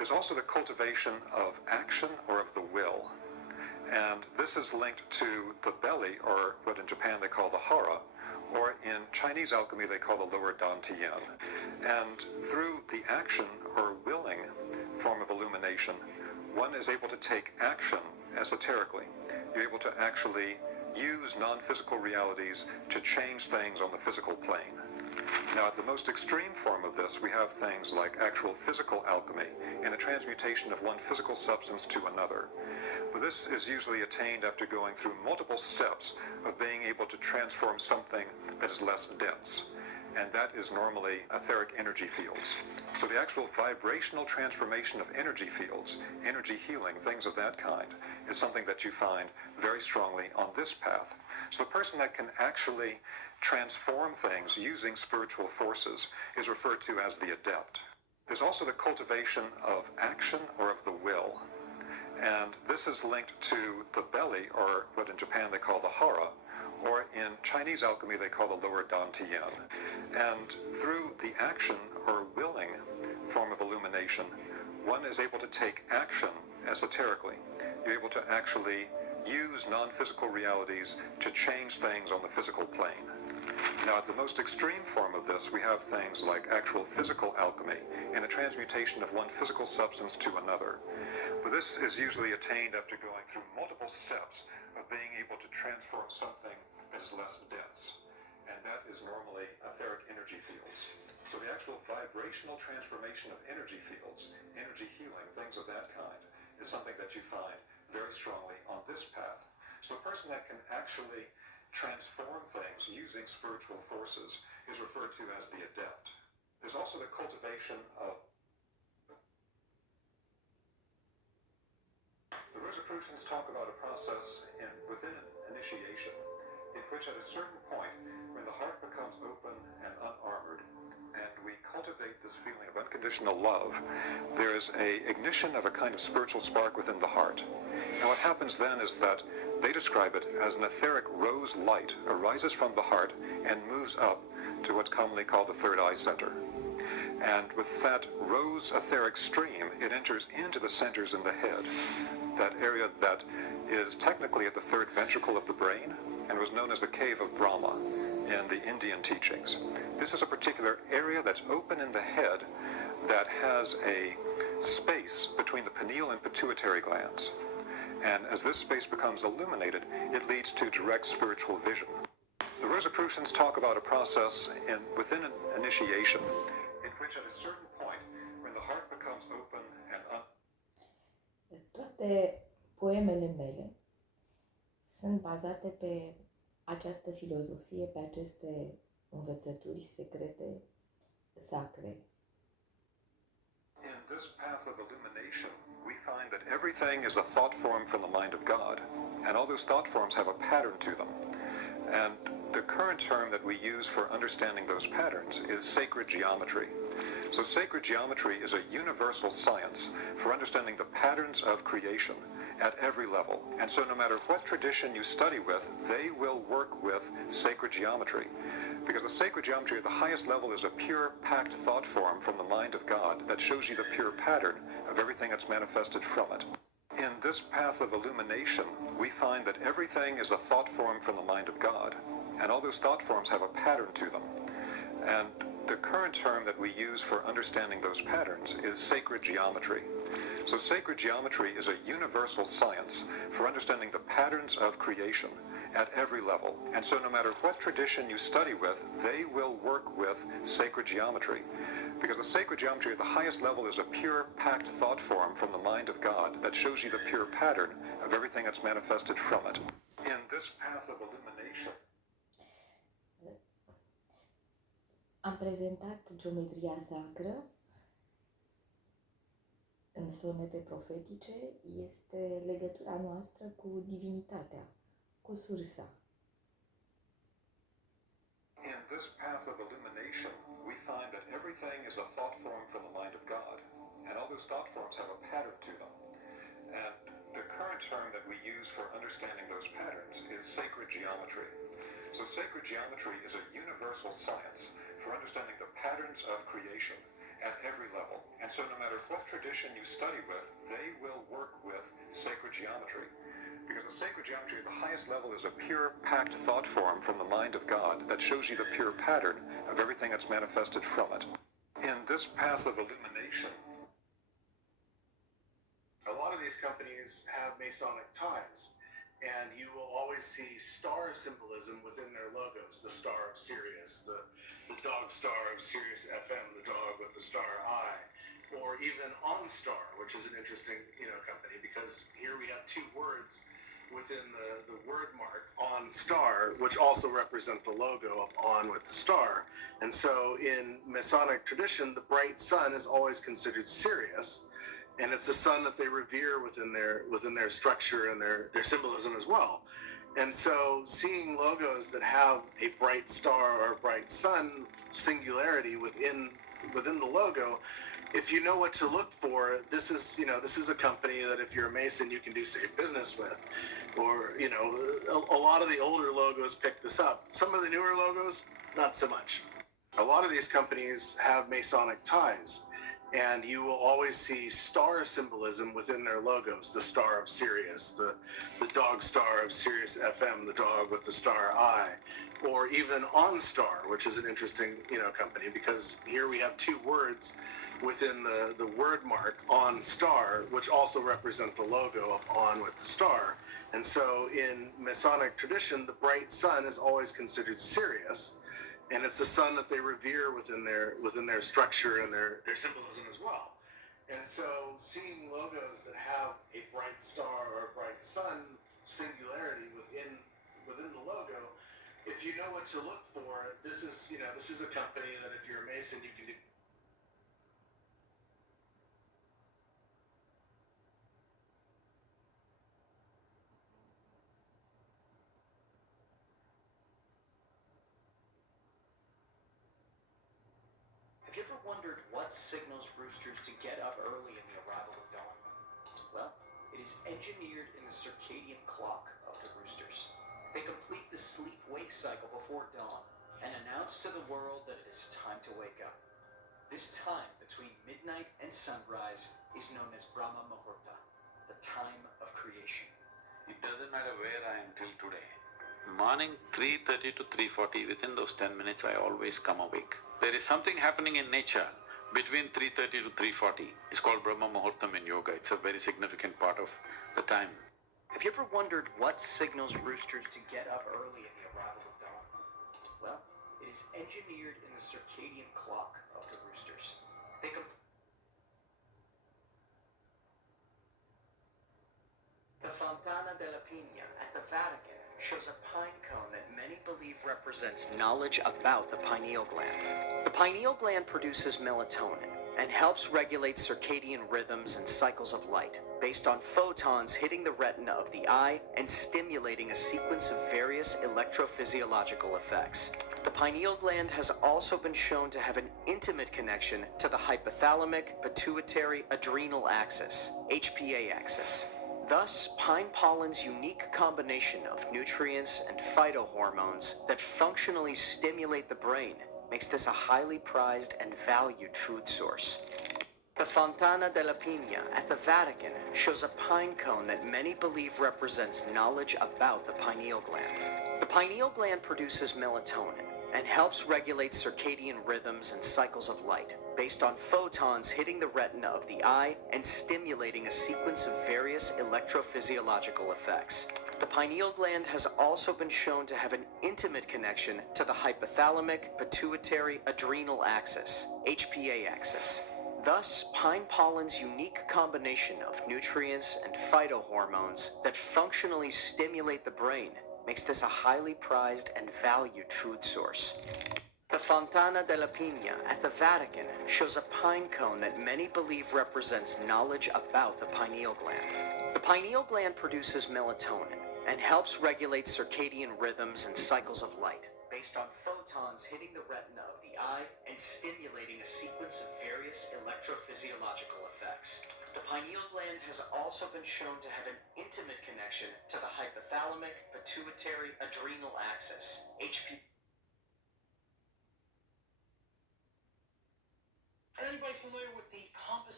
There's also the cultivation of action or of the will. And this is linked to the belly, or what in Japan they call the hara, or in Chinese alchemy they call the lower dantian. And through the action or willing form of illumination, one is able to take action esoterically. You're able to actually use non-physical realities to change things on the physical plane. Now, at the most extreme form of this, we have things like actual physical alchemy and the transmutation of one physical substance to another. But this is usually attained after going through multiple steps of being able to transform something that is less dense. And that is normally etheric energy fields. So the actual vibrational transformation of energy fields, energy healing, things of that kind, is something that you find very strongly on this path. So the person that can actually transform things using spiritual forces is referred to as the adept. There's also the cultivation of action or of the will. And this is linked to the belly, or what in Japan they call the hara, or in Chinese alchemy they call the lower dantian. And through the action or willing form of illumination, one is able to take action esoterically. You're able to actually use non-physical realities to change things on the physical plane. Now, at the most extreme form of this, we have things like actual physical alchemy and the transmutation of one physical substance to another. But this is usually attained after going through multiple steps of being able to transform something that is less dense. And that is normally etheric energy fields. So the actual vibrational transformation of energy fields, energy healing, things of that kind, is something that you find very strongly on this path. So a person that can actually transform things using spiritual forces is referred to as the adept. There's also the cultivation of... The Rosicrucians talk about a process within initiation, in which at a certain point, when the heart becomes open and unarmored, and we cultivate this feeling of unconditional love, there's an ignition of a kind of spiritual spark within the heart. And what happens then is that they describe it as an etheric rose light arises from the heart and moves up to what's commonly called the third eye center. And with that rose etheric stream, it enters into the centers in the head, that area that is technically at the third ventricle of the brain and was known as the cave of Brahma in the Indian teachings. This is a particular area that's open in the head that has a space between the pineal and pituitary glands. And as this space becomes illuminated, it leads to direct spiritual vision. The Rosicrucians talk about a process within an initiation in which at a certain point, when the heart becomes open and Toate poemele mele sunt bazate pe această filozofie, pe aceste învățături secrete, sacre. In this path of illumination, we find that everything is a thought form from the mind of God, and all those thought forms have a pattern to them. And the current term that we use for understanding those patterns is sacred geometry. So sacred geometry is a universal science for understanding the patterns of creation at every level. And so no matter what tradition you study with, they will work with sacred geometry. Because the sacred geometry at the highest level is a pure, packed thought form from the mind of God that shows you the pure pattern of everything that's manifested from it. In this path of illumination, we find that everything is a thought form from the mind of God, and all those thought forms have a pattern to them. And the current term that we use for understanding those patterns is sacred geometry. So sacred geometry is a universal science for understanding the patterns of creation at every level. And so no matter what tradition you study with, they will work with sacred geometry. Because the sacred geometry at the highest level is a pure, packed thought form from the mind of God that shows you the pure pattern of everything that's manifested from it. In this path of illumination, Am prezentat geometria sacră în sonete profetice, este legătura noastră cu divinitatea, cu sursa. In this path of illumination, we find that everything is a thought form from the mind of God, and all those thought forms have a pattern to them. And the current term that we use for understanding those patterns is sacred geometry. So sacred geometry is a universal science for understanding the patterns of creation at every level. And So no matter what tradition you study with, they will work with sacred geometry. Because the sacred geometry at the highest level is a pure, packed thought form from the mind of God that shows you the pure pattern of everything that's manifested from it. In this path of illumination, a lot of these companies have Masonic ties, and you will always see star symbolism within their logos. The Star of Sirius, the dog star of Sirius FM, the dog with the star eye, or even OnStar, which is an interesting company, because here we have two words within the word mark on star, which also represent the logo of on with the star. And so in Masonic tradition, the bright sun is always considered Sirius, and it's the sun that they revere within their structure and their symbolism as well. And so seeing logos that have a bright star or a bright sun singularity within the logo, if you know what to look for, this is a company that if you're a Mason, you can do safe business with. Or, a lot of the older logos pick this up. Some of the newer logos, not so much. A lot of these companies have Masonic ties, and you will always see star symbolism within their logos. The Star of Sirius, the dog star of Sirius FM, the dog with the star eye, or even OnStar, which is an interesting company, because here we have two words within the word mark on star, which also represent the logo of on with the star. And so in Masonic tradition, the bright sun is always considered Sirius, and it's the sun that they revere within their structure and their symbolism as well. And so seeing logos that have a bright star or a bright sun singularity within the logo, if you know what to look for, this is a company that if you're a Mason, you can do. Have you ever wondered what signals roosters to get up early in the arrival of dawn? Well, it is engineered in the circadian clock of the roosters. They complete the sleep-wake cycle before dawn and announce to the world that it is time to wake up. This time between midnight and sunrise is known as Brahma Muhurta, the time of creation. It doesn't matter where I am till today. Morning 3:30 to 3:40, within those 10 minutes I always come awake. There is something happening in nature between 3:30 to 3:40. It's called Brahma Muhurtam in yoga. It's a very significant part of the time. Have you ever wondered what signals roosters to get up early in the arrival of dawn? Well, it is engineered in the circadian clock of the roosters. The Fontana della Pina at the Vatican shows a pine cone that many believe represents knowledge about the pineal gland. The pineal gland produces melatonin and helps regulate circadian rhythms and cycles of light based on photons hitting the retina of the eye and stimulating a sequence of various electrophysiological effects. The pineal gland has also been shown to have an intimate connection to the hypothalamic pituitary adrenal axis, HPA axis. Thus, pine pollen's unique combination of nutrients and phytohormones that functionally stimulate the brain makes this a highly prized and valued food source. The Fontana della Pina at the Vatican shows a pine cone that many believe represents knowledge about the pineal gland. The pineal gland produces melatonin and helps regulate circadian rhythms and cycles of light based on photons hitting the retina of the eye and stimulating a sequence of various electrophysiological effects. The pineal gland has also been shown to have an intimate connection to the hypothalamic pituitary adrenal axis, HPA axis. Thus, pine pollen's unique combination of nutrients and phytohormones that functionally stimulate the brain makes this a highly prized and valued food source. The Fontana della Pina at the Vatican shows a pine cone that many believe represents knowledge about the pineal gland. The pineal gland produces melatonin and helps regulate circadian rhythms and cycles of light based on photons hitting the retina of the eye and stimulating a sequence of various electrophysiological effects. The pineal gland has also been shown to have an intimate connection to the hypothalamic pituitary adrenal axis, HPA. Anybody familiar with the composition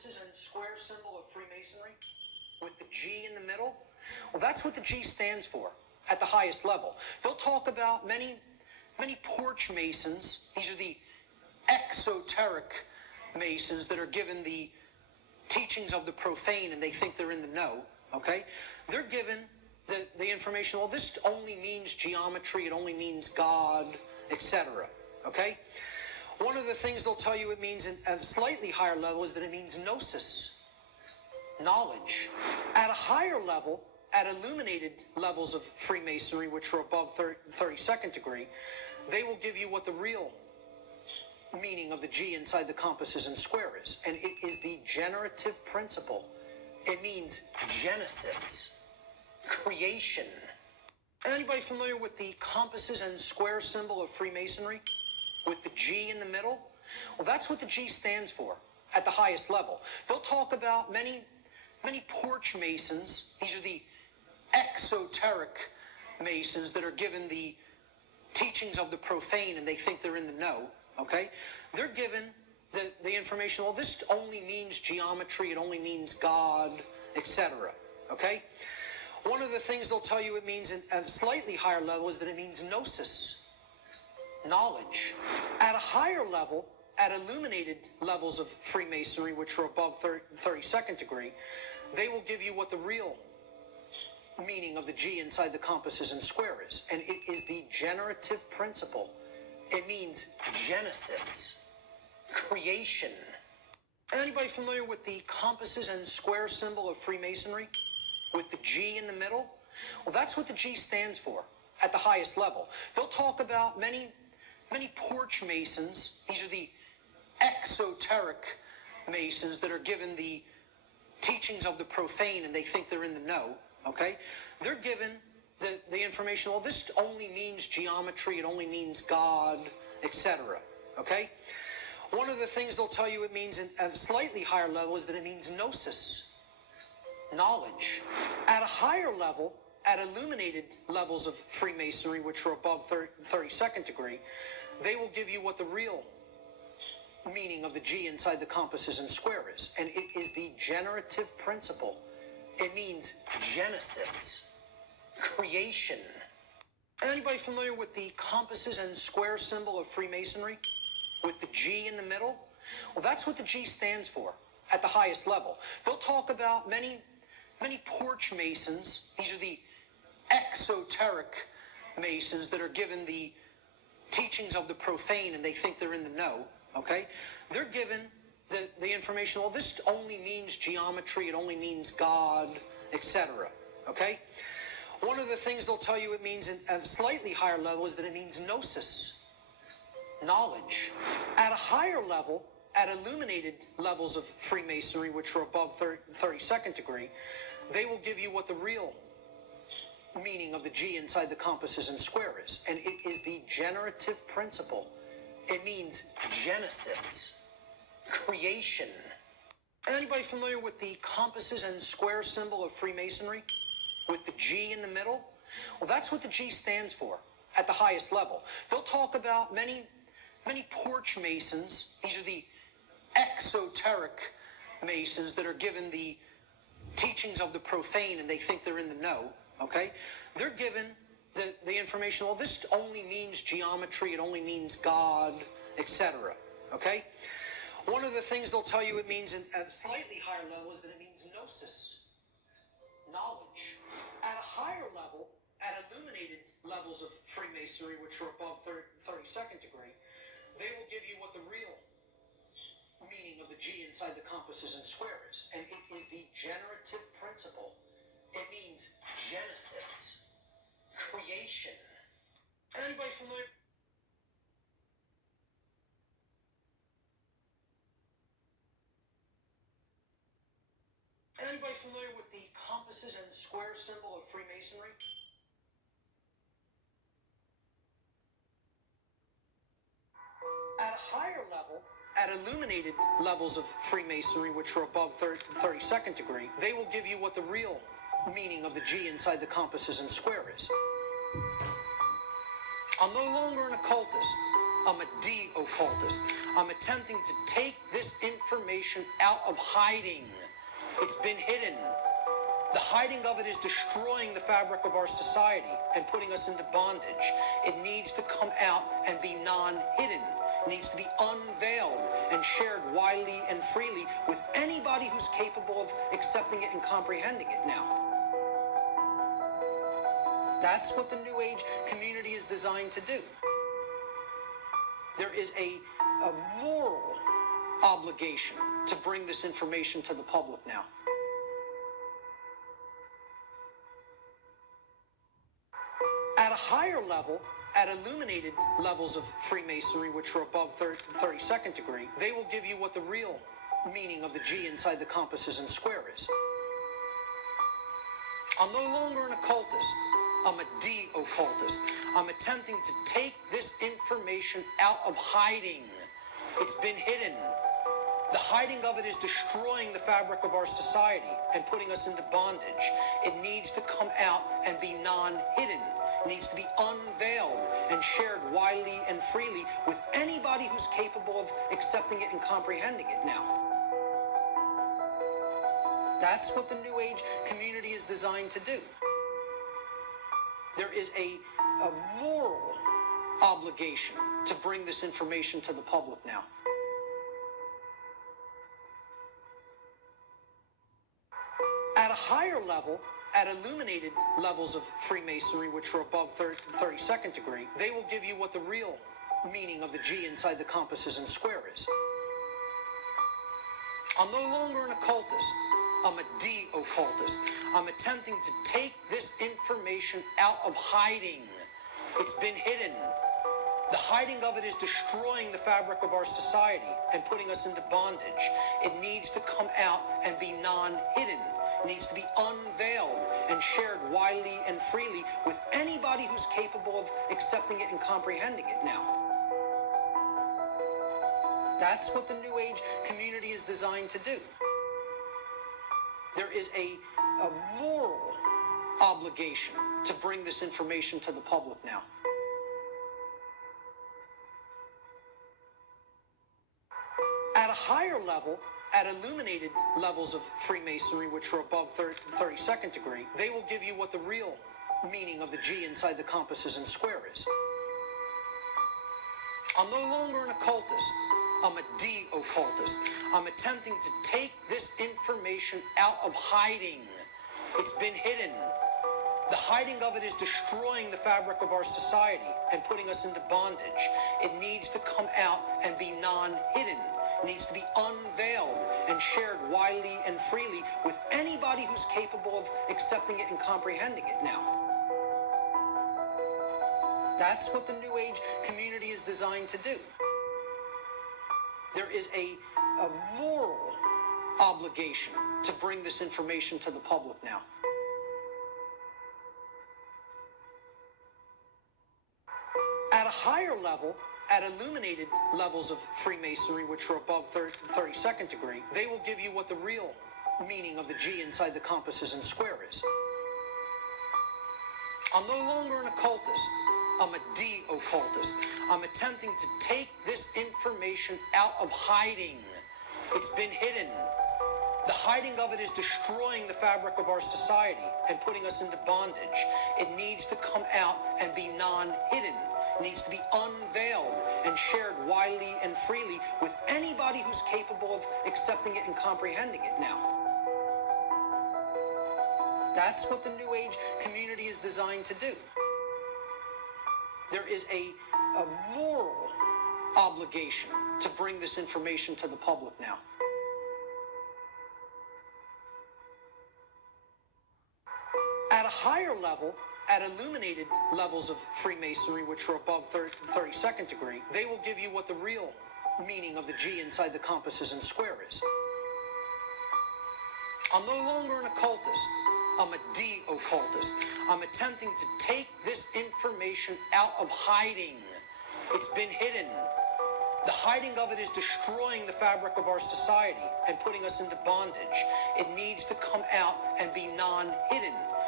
compasses and square symbol of Freemasonry with the G in the middle? Well, that's what the G stands for at the highest level. They'll talk about many porch masons. These are the exoteric masons that are given the teachings of the profane and they think they're in the know, okay? They're given the information, well, this only means geometry, it only means God, etc., okay? One of the things they'll tell you it means at a slightly higher level is that it means gnosis, knowledge. At a higher level, at illuminated levels of Freemasonry, which are above 32nd degree, they will give you what the real meaning of the G inside the compasses and square is. And it is the generative principle. It means Genesis, creation. Anybody familiar with the compasses and square symbol of Freemasonry with the G in the middle? Well, that's what the G stands for at the highest level. They'll talk about many porch masons. These are the exoteric masons that are given the teachings of the profane and they think they're in the know, okay? They're given the information, well, this only means geometry, it only means God, etc., okay? One of the things they'll tell you it means at a slightly higher level is that it means gnosis, knowledge. At a higher level, at illuminated levels of Freemasonry, which are above 32nd degree, they will give you what the real meaning of the G inside the compasses and square is. And it is the generative principle. It means Genesis, creation. Anybody familiar with the compasses and square symbol of Freemasonry with the G in the middle? Well, that's what the G stands for at the highest level. They'll talk about many porch masons. These are the exoteric masons that are given the teachings of the profane and they think they're in the know, okay? They're given the information, well, this only means geometry, it only means God, etc., okay? One of the things they'll tell you it means at a slightly higher level is that it means gnosis, knowledge. At a higher level, at illuminated levels of Freemasonry, which are above 32nd degree, they will give you what the real meaning of the G inside the compasses and square is. And it is the generative principle. It means Genesis, creation. Anybody familiar with the compasses and square symbol of Freemasonry with the G in the middle? Well, that's what the G stands for at the highest level. They'll talk about many porch masons. These are the exoteric masons that are given the teachings of the profane and they think they're in the know, okay? They're given the information, well, this only means geometry, it only means God, etc., okay? One of the things they'll tell you it means at a slightly higher level is that it means gnosis, knowledge. At a higher level, at illuminated levels of Freemasonry, which are above 32nd degree, they will give you what the real meaning of the G inside the compasses and square is. And it is the generative principle. It means Genesis, creation. Anybody familiar with the compasses and square symbol of Freemasonry with the G in the middle? Well, that's what the G stands for at the highest level. They'll talk about many porch masons. These are the exoteric masons that are given the teachings of the profane and they think they're in the know, okay? They're given the information, well, this only means geometry, it only means God, etc., okay? One of the things they'll tell you it means at a slightly higher level is that it means gnosis, knowledge. At a higher level, at illuminated levels of Freemasonry, which are above 32nd degree, they will give you what the real meaning of the G inside the compasses and square is. And it is the generative principle. It means Genesis, creation. Anybody familiar? Anybody familiar with the compasses and square symbol of Freemasonry? At a higher level, at illuminated levels of Freemasonry, which are above 32nd degree, they will give you what the real meaning of the G inside the compasses and square is. I'm no longer an occultist. I'm a de-occultist. I'm attempting to take this information out of hiding. It's been hidden. The hiding of it is destroying the fabric of our society and putting us into bondage. It needs to come out and be non-hidden. It needs to be unveiled and shared widely and freely with anybody who's capable of accepting it and comprehending it now. That's what the New Age community is designed to do. There is a moral obligation to bring this information to the public now. At a higher level, at illuminated levels of Freemasonry, which are above 32nd degree, they will give you what the real meaning of the G inside the compasses and square is. I'm no longer an occultist. I'm a de-occultist. I'm attempting to take this information out of hiding. It's been hidden. The hiding of it is destroying the fabric of our society and putting us into bondage. It needs to come out and be non-hidden. It needs to be unveiled and shared widely and freely with anybody who's capable of accepting it and comprehending it now. That's what the New Age community is designed to do. There is a moral obligation to bring this information to the public now. At a higher level, at illuminated levels of Freemasonry, which are above 32nd degree, they will give you what the real meaning of the G inside the compasses and square is. I'm no longer an occultist. I'm a de-occultist. I'm attempting to take this information out of hiding. It's been hidden. The hiding of it is destroying the fabric of our society and putting us into bondage. It needs to come out and be non-hidden. It needs to be unveiled and shared widely and freely with anybody who's capable of accepting it and comprehending it now. That's what the New Age community is designed to do. There is a moral obligation to bring this information to the public now. At a higher level, at illuminated levels of Freemasonry, which are above 32nd degree, they will give you what the real meaning of the G inside the compasses and square is. I'm no longer an occultist. I'm a de-occultist. I'm attempting to take this information out of hiding. It's been hidden. The hiding of it is destroying the fabric of our society and putting us into bondage. It needs to come out and be non-hidden. It needs to be unveiled and shared widely and freely with anybody who's capable of accepting it and comprehending it now. That's what the New Age community is designed to do. There is a moral obligation to bring this information to the public now. At a higher level, at illuminated levels of Freemasonry, which are above 32nd degree, they will give you what the real meaning of the G inside the compasses and square is. I'm no longer an occultist. I'm a de-occultist. I'm attempting to take this information out of hiding. It's been hidden. The hiding of it is destroying the fabric of our society and putting us into bondage. It needs to come out and be non-hidden. It needs to be unveiled and shared widely and freely with anybody who's capable of accepting it and comprehending it now. That's what the New Age community is designed to do. There is a moral obligation to bring this information to the public now. At a higher level, at illuminated levels of Freemasonry, which are above 32nd degree, they will give you what the real meaning of the G inside the compasses and square is. I'm no longer an occultist. I'm a de-occultist. I'm attempting to take this information out of hiding. It's been hidden. The hiding of it is destroying the fabric of our society and putting us into bondage. It needs to come out and be non-hidden. It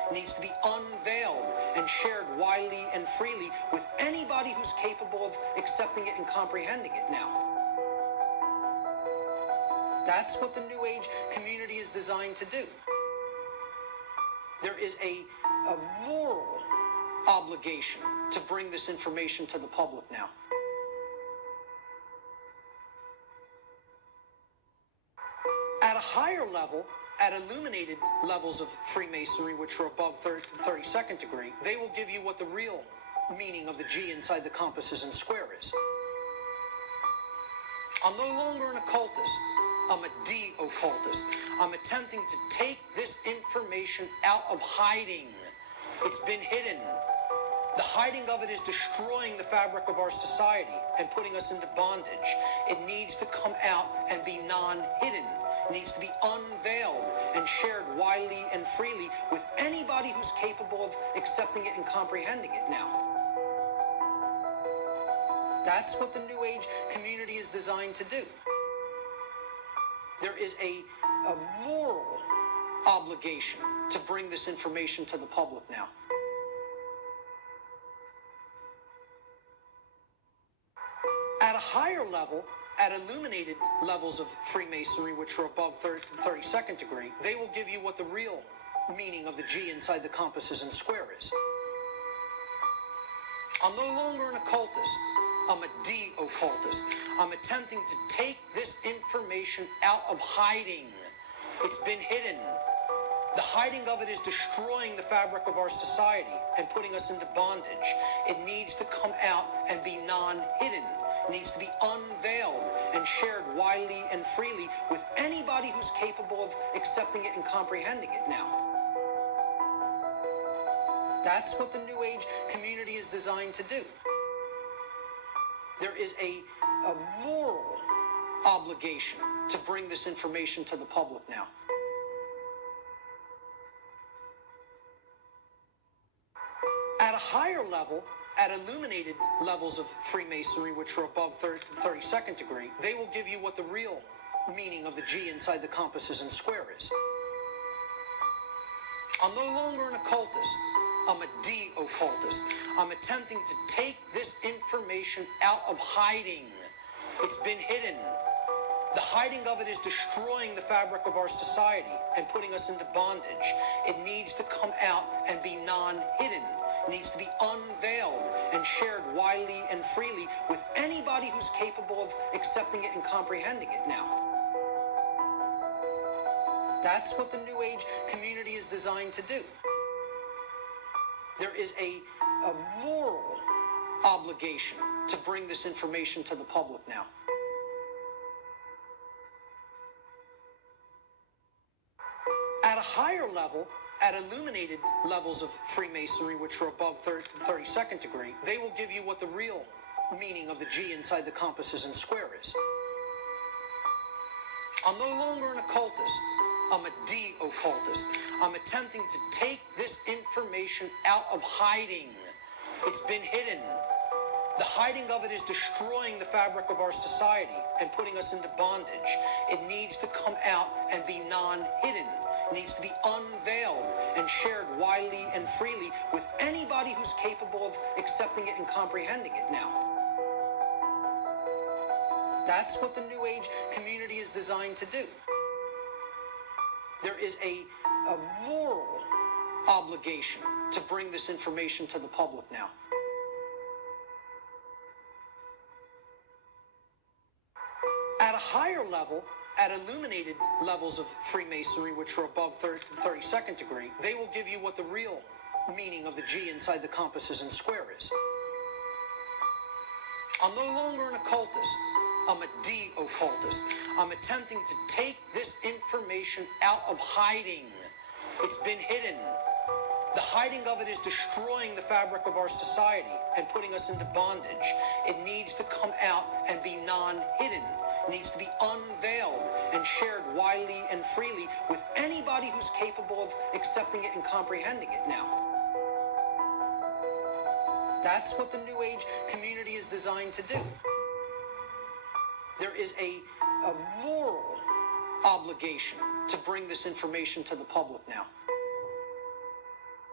needs to be unveiled and shared widely and freely with anybody who's capable of accepting it and comprehending it now. That's what the New Age community is designed to do. There is a moral obligation to bring this information to the public now. At a higher level, at illuminated levels of Freemasonry, which are above 32nd degree, they will give you what the real meaning of the G inside the compasses and square is. I'm no longer an occultist. I'm a de-occultist. I'm attempting to take this information out of hiding. It's been hidden. The hiding of it is destroying the fabric of our society and putting us into bondage. It needs to come out and be non-hidden. It needs to be unveiled and shared widely and freely with anybody who's capable of accepting it and comprehending it now. That's what the New Age community is designed to do. There is a moral obligation to bring this information to the public now. At a higher level, at illuminated levels of Freemasonry, which are above 32nd degree, they will give you what the real meaning of the G inside the compasses and square is. I'm no longer an occultist. I'm a de-occultist. I'm attempting to take this information out of hiding. It's been hidden. The hiding of it is destroying the fabric of our society and putting us into bondage. It needs to come out and be non-hidden. It needs to be unveiled and shared widely and freely with anybody who's capable of accepting it and comprehending it now. That's what the New Age community is designed to do. There is a moral obligation to bring this information to the public now. At a higher level, at illuminated levels of Freemasonry, which are above 32nd degree, they will give you what the real meaning of the G inside the compasses and square is. I'm no longer an occultist. I'm a de-occultist. I'm attempting to take this information out of hiding. It's been hidden. The hiding of it is destroying the fabric of our society and putting us into bondage. It needs to come out and be non-hidden. It needs to be unveiled and shared widely and freely with anybody who's capable of accepting it and comprehending it now. That's what the New Age community is designed to do. There is a moral obligation to bring this information to the public now. At a higher level, at illuminated levels of Freemasonry, which are above 32nd degree, they will give you what the real meaning of the G inside the compasses and square is. I'm no longer an occultist. I'm a de-occultist. I'm attempting to take this information out of hiding. It's been hidden. The hiding of it is destroying the fabric of our society and putting us into bondage. It needs to come out and be non-hidden. It needs to be unveiled and shared widely and freely with anybody who's capable of accepting it and comprehending it now. That's what the New Age community is designed to do. There is a moral obligation to bring this information to the public now. At a higher level, at illuminated levels of Freemasonry, which are above 32nd degree, they will give you what the real meaning of the G inside the compasses and square is. I'm no longer an occultist. I'm a de-occultist. I'm attempting to take this information out of hiding. It's been hidden. The hiding of it is destroying the fabric of our society and putting us into bondage. It needs to come out and be non-hidden. It needs to be unveiled and shared widely and freely with anybody who's capable of accepting it and comprehending it now. That's what the New Age community is designed to do. There is a moral obligation to bring this information to the public now.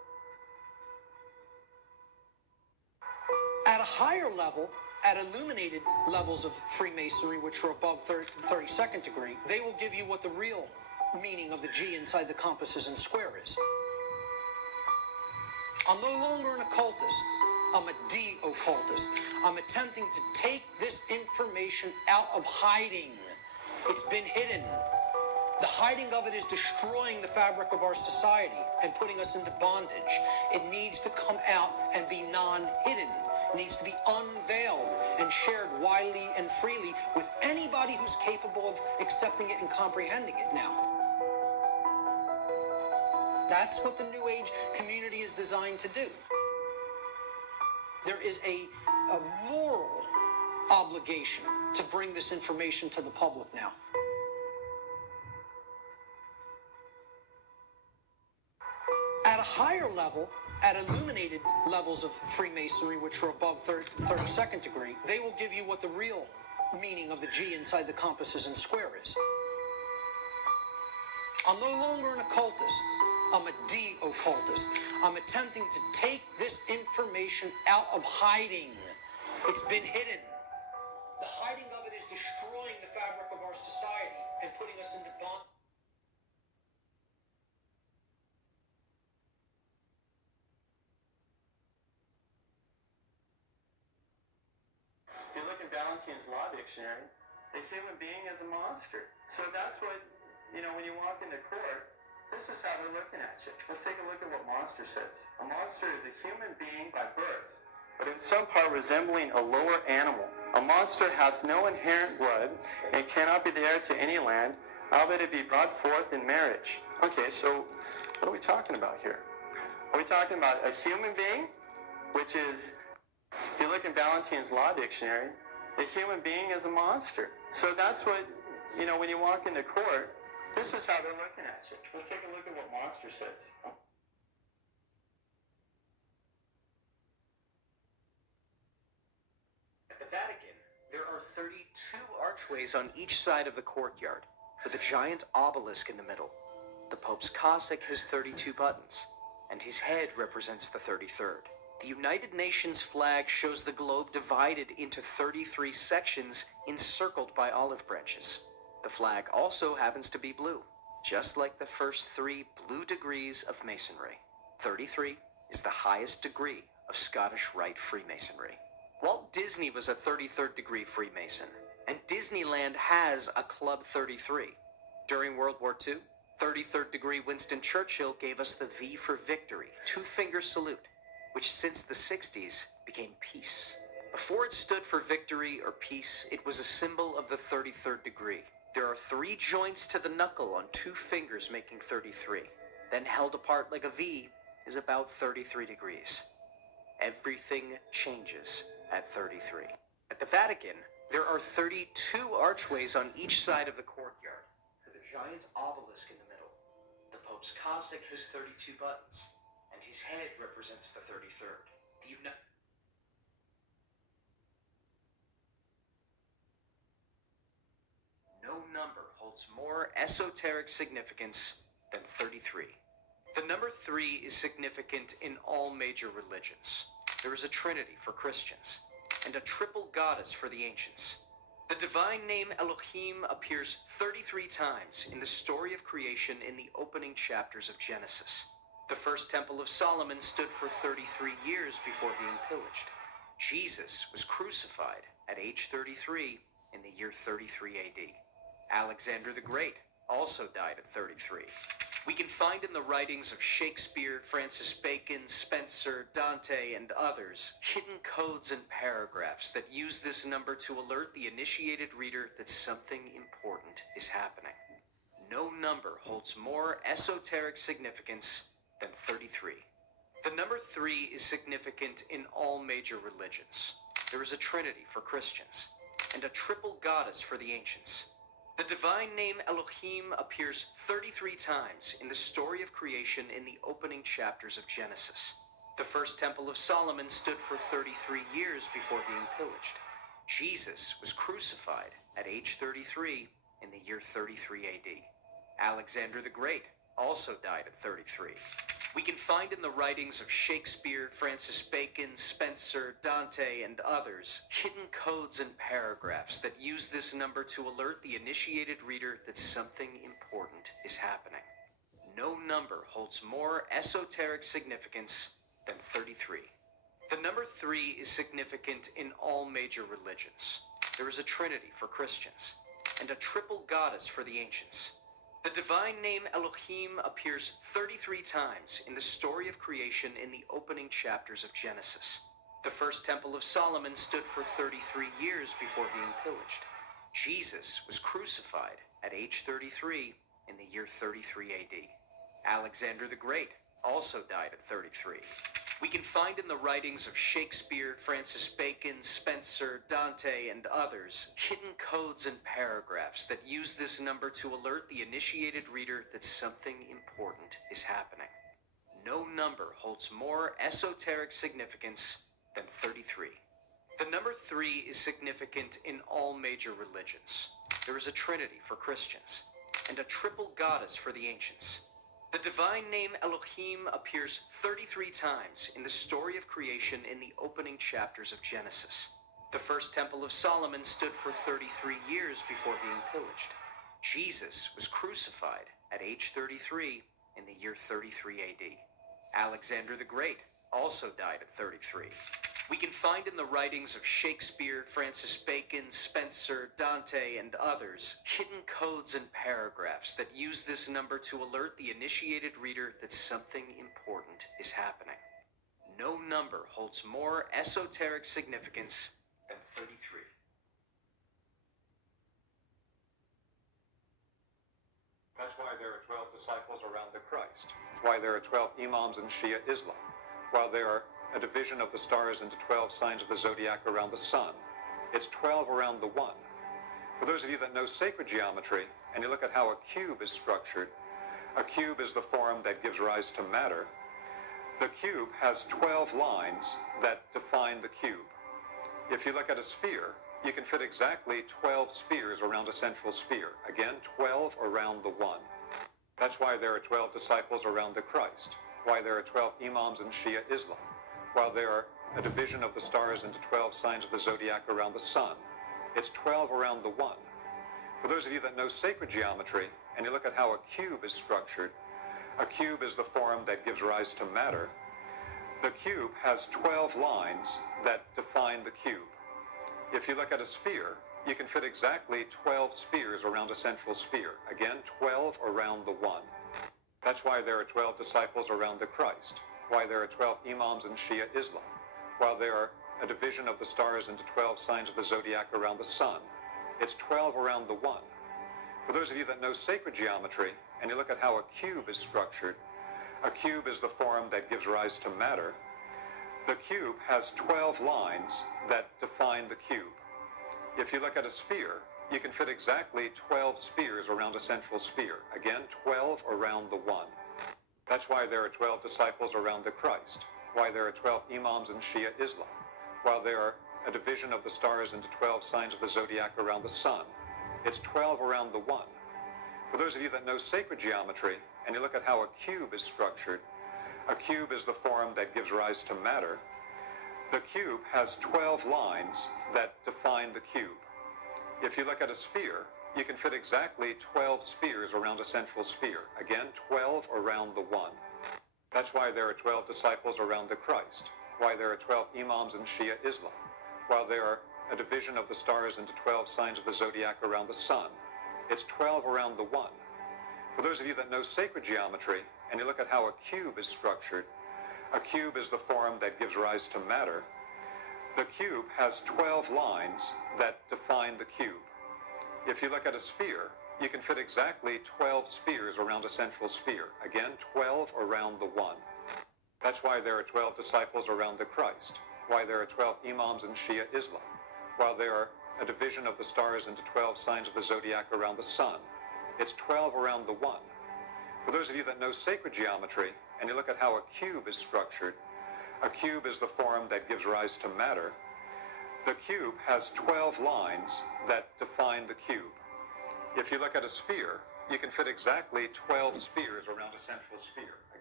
level, at illuminated levels of Freemasonry, which are above 32nd degree, they will give you what the real meaning of the G inside the compasses and square is. I'm no longer an occultist. I'm a de-occultist. I'm attempting to take this information out of hiding. It's been hidden. The hiding of it is destroying the fabric of our society and putting us into bondage. It needs to come out and be non-hidden. It needs to be unveiled and shared widely and freely with anybody who's capable of accepting it and comprehending it now. That's what the New Age community is designed to do. There is a moral obligation to bring this information to the public now. At a higher level, at illuminated levels of Freemasonry, which are above 32nd degree, they will give you what the real meaning of the G inside the compasses and square is. I'm no longer an occultist. I'm a de-occultist. I'm attempting to take this information out of hiding. It's been hidden. The hiding of it is destroying the fabric of our society and putting us into bondage. If you look in Valentin's Law Dictionary, a human being is a monster. So that's what, when you walk into court, this is how they're looking at you. Let's take a look at what monster says. A monster is a human being by birth, but in some part resembling a lower animal. A monster hath no inherent blood, and cannot be the heir to any land, albeit it be brought forth in marriage. Okay, so what are we talking about here? Are we talking about a human being, which is, if you look in Valentin's Law Dictionary, a human being is a monster. So that's what, when you walk into court, this is how they're looking at you. Let's take a look at what monster says. At the Vatican, there are 32 archways on each side of the courtyard, with a giant obelisk in the middle. The Pope's cassock has 32 buttons, and his head represents the 33rd. The United Nations flag shows the globe divided into 33 sections encircled by olive branches. The flag also happens to be blue, just like the first 3 blue degrees of Masonry. 33 is the highest degree of Scottish Rite Freemasonry. Walt Disney was a 33rd degree Freemason, and Disneyland has a Club 33. During World War II, 33rd degree Winston Churchill gave us the V for victory, 2-finger salute, which since the 60s became peace. Before it stood for victory or peace, it was a symbol of the 33rd degree. There are 3 joints to the knuckle on 2 fingers making 33. Then held apart like a V is about 33 degrees. Everything changes at 33. At the Vatican, there are 32 archways on each side of the courtyard, with a giant obelisk in the middle. The Pope's cassock has 32 buttons, and his head represents the 33rd. No number holds more esoteric significance than 33. The number 3 is significant in all major religions. There is a trinity for Christians, and a triple goddess for the ancients. The divine name Elohim appears 33 times in the story of creation in the opening chapters of Genesis. The first temple of Solomon stood for 33 years before being pillaged. Jesus was crucified at age 33 in the year 33 AD. Alexander the Great also died at 33. We can find in the writings of Shakespeare, Francis Bacon, Spencer, Dante, and others hidden codes and paragraphs that use this number to alert the initiated reader that something important is happening. No number holds more esoteric significance than 33. The number 3 is significant in all major religions. There is a trinity for Christians, and a triple goddess for the ancients. The divine name Elohim appears 33 times in the story of creation in the opening chapters of Genesis. The first temple of Solomon stood for 33 years before being pillaged. Jesus was crucified at age 33 in the year 33 AD. Alexander the Great also died at 33. we can find in the writings of Shakespeare, Francis Bacon, Spencer, Dante, and others hidden codes and paragraphs that use this number to alert the initiated reader that something important is happening. No number holds more esoteric significance than 33. The number 3 is significant in all major religions. There is a trinity for Christians and a triple goddess for the ancients. The divine name Elohim appears 33 times in the story of creation in the opening chapters of Genesis. The first temple of Solomon stood for 33 years before being pillaged. Jesus was crucified at age 33 in the year 33 AD. Alexander the Great also died at 33. We can find in the writings of Shakespeare, Francis Bacon, Spencer, Dante, and others hidden codes and paragraphs that use this number to alert the initiated reader that something important is happening. No number holds more esoteric significance than 33. The number 3 is significant in all major religions. There is a trinity for Christians and a triple goddess for the ancients. The divine name Elohim appears 33 times in the story of creation in the opening chapters of Genesis. The first temple of Solomon stood for 33 years before being pillaged. Jesus was crucified at age 33 in the year 33 AD. Alexander the Great also died at 33. We can find in the writings of Shakespeare, Francis Bacon, Spencer, Dante, and others hidden codes and paragraphs that use this number to alert the initiated reader that something important is happening. No number holds more esoteric significance than 33. That's why there are 12 disciples around the Christ, why there are 12 imams in Shia Islam, while there are a division of the stars into 12 signs of the zodiac around the sun. It's 12 around the one. For those of you that know sacred geometry, and you look at how a cube is structured, a cube is the form that gives rise to matter. The cube has 12 lines that define the cube. If you look at a sphere, you can fit exactly 12 spheres around a central sphere. Again, 12 around the one. That's why there are 12 disciples around the Christ, why there are 12 imams in Shia Islam, while there are a division of the stars into 12 signs of the zodiac around the sun. It's 12 around the one. For those of you that know sacred geometry, and you look at how a cube is structured, a cube is the form that gives rise to matter. The cube has 12 lines that define the cube. If you look at a sphere, you can fit exactly 12 spheres around a central sphere. Again, 12 around the one. That's why there are 12 disciples around the Christ, why there are 12 imams in Shia Islam, while there are a division of the stars into 12 signs of the zodiac around the sun. It's 12 around the one. For those of you that know sacred geometry, and you look at how a cube is structured, a cube is the form that gives rise to matter. The cube has 12 lines that define the cube. If you look at a sphere, you can fit exactly 12 spheres around a central sphere. Again, 12 around the one. That's why there are 12 disciples around the Christ, why there are 12 imams in Shia Islam, while there are a division of the stars into 12 signs of the zodiac around the sun. It's 12 around the one. For those of you that know sacred geometry, and you look at how a cube is structured, a cube is the form that gives rise to matter. The cube has 12 lines that define the cube. If you look at a sphere, you can fit exactly 12 spheres around a central sphere. Again, 12 around the one. That's why there are 12 disciples around the Christ, why there are 12 imams in Shia Islam, while there are a division of the stars into 12 signs of the zodiac around the sun. It's 12 around the one. For those of you that know sacred geometry, and you look at how a cube is structured, a cube is the form that gives rise to matter. The cube has 12 lines that define the cube. If you look at a sphere, you can fit exactly 12 spheres around a central sphere. Again, 12 around the one. That's why there are 12 disciples around the Christ, why there are 12 imams in Shia Islam, while there are a division of the stars into 12 signs of the zodiac around the sun. It's 12 around the one. For those of you that know sacred geometry, and you look at how a cube is structured, a cube is the form that gives rise to matter. The cube has 12 lines that define the cube. If you look at a sphere, you can fit exactly 12 spheres around a central sphere.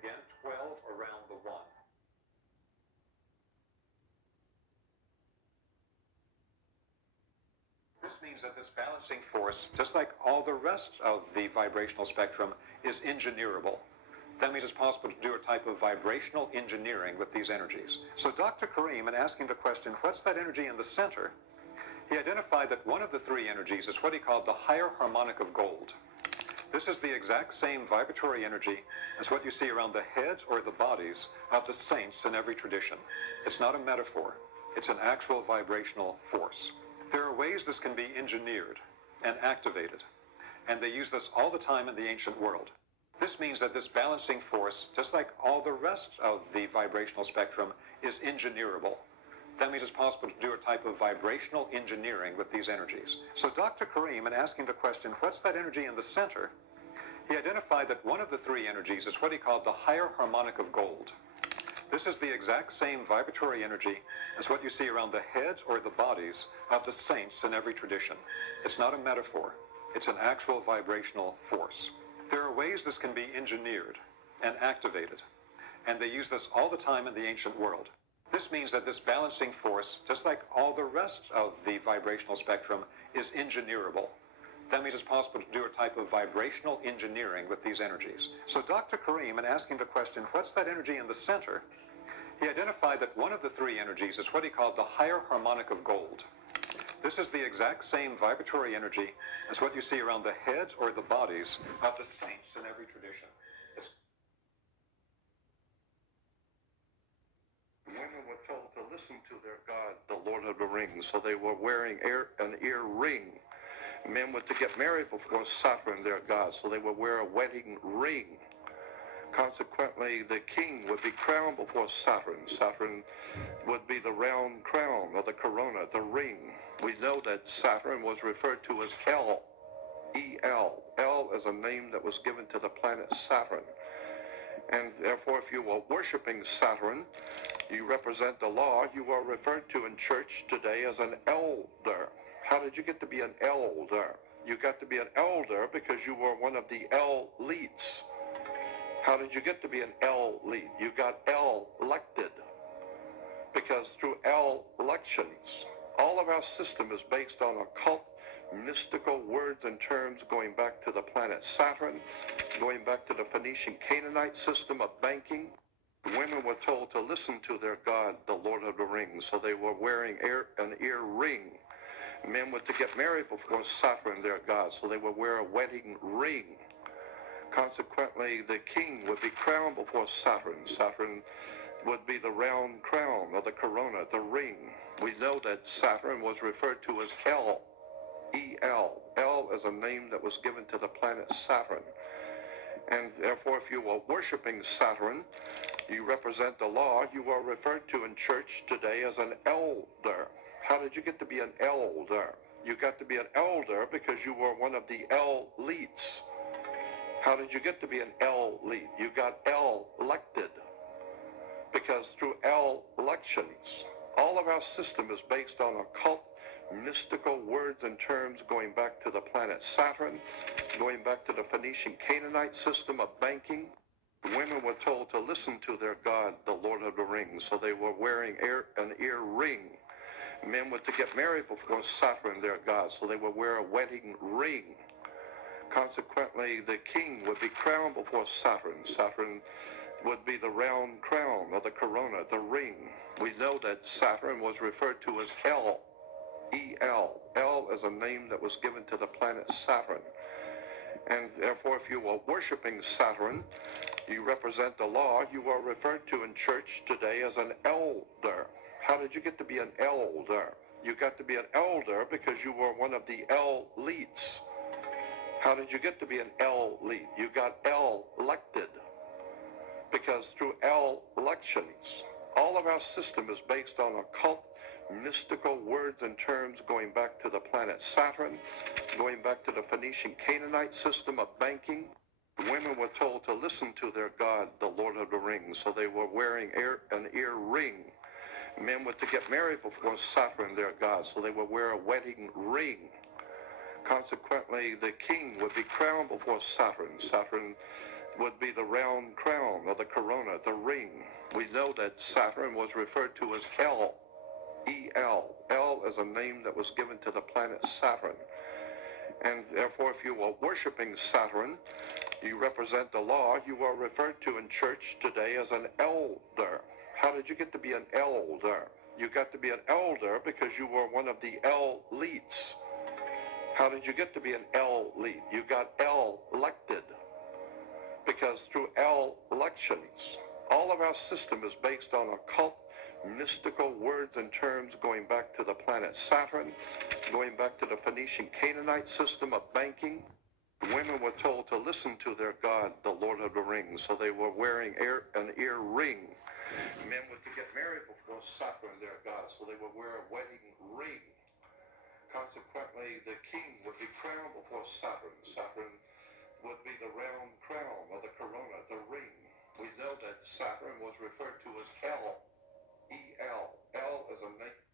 again, 12 around the 1. This means that this balancing force, just like all the rest of the vibrational spectrum, is engineerable. That means it's possible to do a type of vibrational engineering with these energies. So Dr. Karim, in asking the question, what's that energy in the center, he identified that one of the three energies is what he called the higher harmonic of gold. This is the exact same vibratory energy as what you see around the heads or the bodies of the saints in every tradition. It's not a metaphor. It's an actual vibrational force. There are ways this can be engineered and activated, and they use this all the time in the ancient world. This means that this balancing force, just like all the rest of the vibrational spectrum, is engineerable. That means it's possible to do a type of vibrational engineering with these energies. So Dr. Karim, in asking the question, what's that energy in the center, he identified that one of the three energies is what he called the higher harmonic of gold. This is the exact same vibratory energy as what you see around the heads or the bodies of the saints in every tradition. It's not a metaphor. It's an actual vibrational force. There are ways this can be engineered and activated, and they use this all the time in the ancient world. This means that this balancing force, just like all the rest of the vibrational spectrum, is engineerable. That means it's possible to do a type of vibrational engineering with these energies. So Dr. Karim, in asking the question, what's that energy in the center, he identified that one of the three energies is what he called the higher harmonic of gold. This is the exact same vibratory energy as what you see around the heads or the bodies of the saints in every tradition. Women were told to listen to their god, the Lord of the Rings, so they were wearing an ear ring. Men were to get married before Saturn, their god, so they would wear a wedding ring. Consequently, the king would be crowned before Saturn. Saturn would be the round crown or the corona, the ring. We know that Saturn was referred to as El, E-L. El is a name that was given to the planet Saturn. And therefore, if you are worshiping Saturn, you represent the law. You are referred to in church today as an elder. How did you get to be an elder? You got to be an elder because you were one of the elites. How did you get to be an elite? You got elected. Because through elections, all of our system is based on occult, mystical words and terms going back to the planet Saturn, going back to the Phoenician Canaanite system of banking. Women were told to listen to their god, the Lord of the Rings, so they were wearing an ear ring. Men were to get married before Saturn, their god, so they would wear a wedding ring. Consequently, the king would be crowned before Saturn. Saturn would be the round crown or the corona, the ring. We know that Saturn was referred to as El, E-L. El is a name that was given to the planet Saturn. And therefore, if you are worshiping Saturn, you represent the law. You are referred to in church today as an elder. How did you get to be an elder? You got to be an elder because you were one of the elites. How did you get to be an elite? You got elected. Because through elections, all of our system is based on occult, mystical words and terms going back to the planet Saturn, going back to the Phoenician Canaanite system of banking. Women were told to listen to their god, the Lord of the Rings, so they were wearing an ear ring. Men were to get married before Saturn, their god, so they would wear a wedding ring. Consequently, the king would be crowned before Saturn. Saturn would be the round crown or the corona, the ring. We know that Saturn was referred to as El, E-L. El is a name that was given to the planet Saturn. And therefore, if you are worshiping Saturn, you represent the law. You are referred to in church today as an elder. How did you get to be an elder? You got to be an elder because you were one of the elites. How did you get to be an elite? You got elected. Because through elections, all of our system is based on occult, mystical words and terms going back to the planet Saturn, going back to the Phoenician Canaanite system of banking. Women were told to listen to their god, the Lord of the Rings, so they were wearing an ear ring. Men were to get married before Saturn, their god, so they would wear a wedding ring. Consequently, the king would be crowned before Saturn. Saturn would be the round crown or the corona, the ring. We know that Saturn was referred to as El, E-L. El is a name that was given to the planet Saturn. And therefore, if you are worshiping Saturn, you represent the law, you are referred to in church today as an elder. How did you get to be an elder? You got to be an elder because you were one of the elites. How did you get to be an elite? You got elected. Because through elections, all of our system is based on occult, mystical words and terms going back to the planet Saturn, going back to the Phoenician Canaanite system of banking. Women were told to listen to their god, the Lord of the Rings, so they were wearing an ear ring. Men were to get married before Saturn, their god, so they would wear a wedding ring. Consequently, the king would be crowned before Saturn. Saturn would be the round crown or the corona, the ring. We know that Saturn was referred to as El, E-L. El is a